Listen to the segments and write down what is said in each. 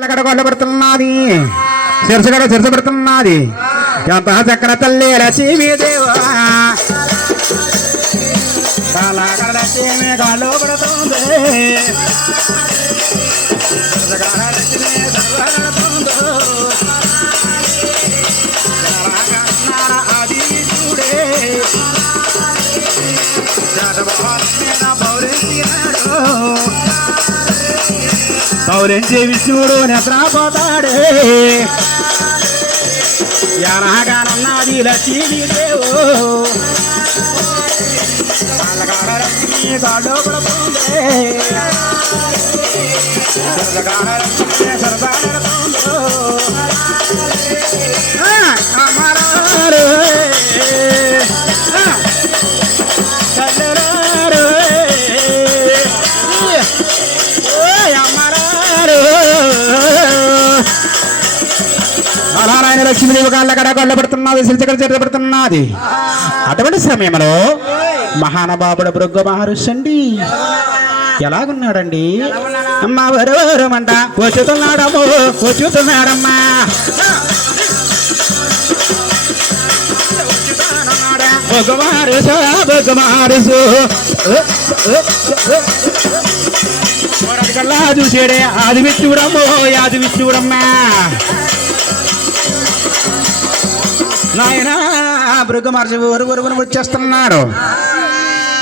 కొల్లబడుతున్నది శిరసగడ శిరసపడుతున్నది ఎంత చక్ర తల్లి లక్ష్మీదేవా లక్ష్మి కాళ్ళు పడుతుంది అది చూడే పౌరించి విష్ణుడు నిద్రపోతాడే యానగానన్నది లక్ష్మీదేవో లక్ష్మీ కాళ్ళు పడుతుంది అమరారు నారాయణ లక్ష్మీదేవి కాళ్ళ కడ కొల్లబడుతున్నది శిల్చకడ చేతబడుతున్నది అటువంటి సమయంలో మహానుభావుడు భృగు మహర్షి అండి ఎలాగున్నాడండి అమ్మ వరవరమంట వచ్చుతున్నాడమ్మో వచ్చుతున్నాడమ్మా భృగు మహర్షి కల్లా చూసాడే ఆది విష్ణుడమ్మో ఆది విష్ణుడమ్మా నాయన భృగు మహర్షి వరుగును వచ్చేస్తున్నాడు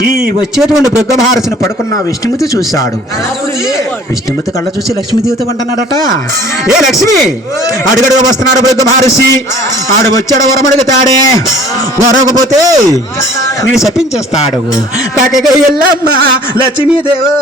ఈ వచ్చేటువంటి భృగు మహర్షిని పడుకున్న విష్ణుమూర్తి చూశాడు విష్ణుమూర్తి కళ్ళ చూసి లక్ష్మీదేవితో అంటున్నాడట ఏ లక్ష్మి అడుగడుగు వస్తున్నాడు భృగు మహర్షి ఆడు వచ్చాడు వరం అడుగుతాడే వరకపోతే నేను శపించేస్తాడు కాకగా ఎల్లమ్మ లక్ష్మీదేవి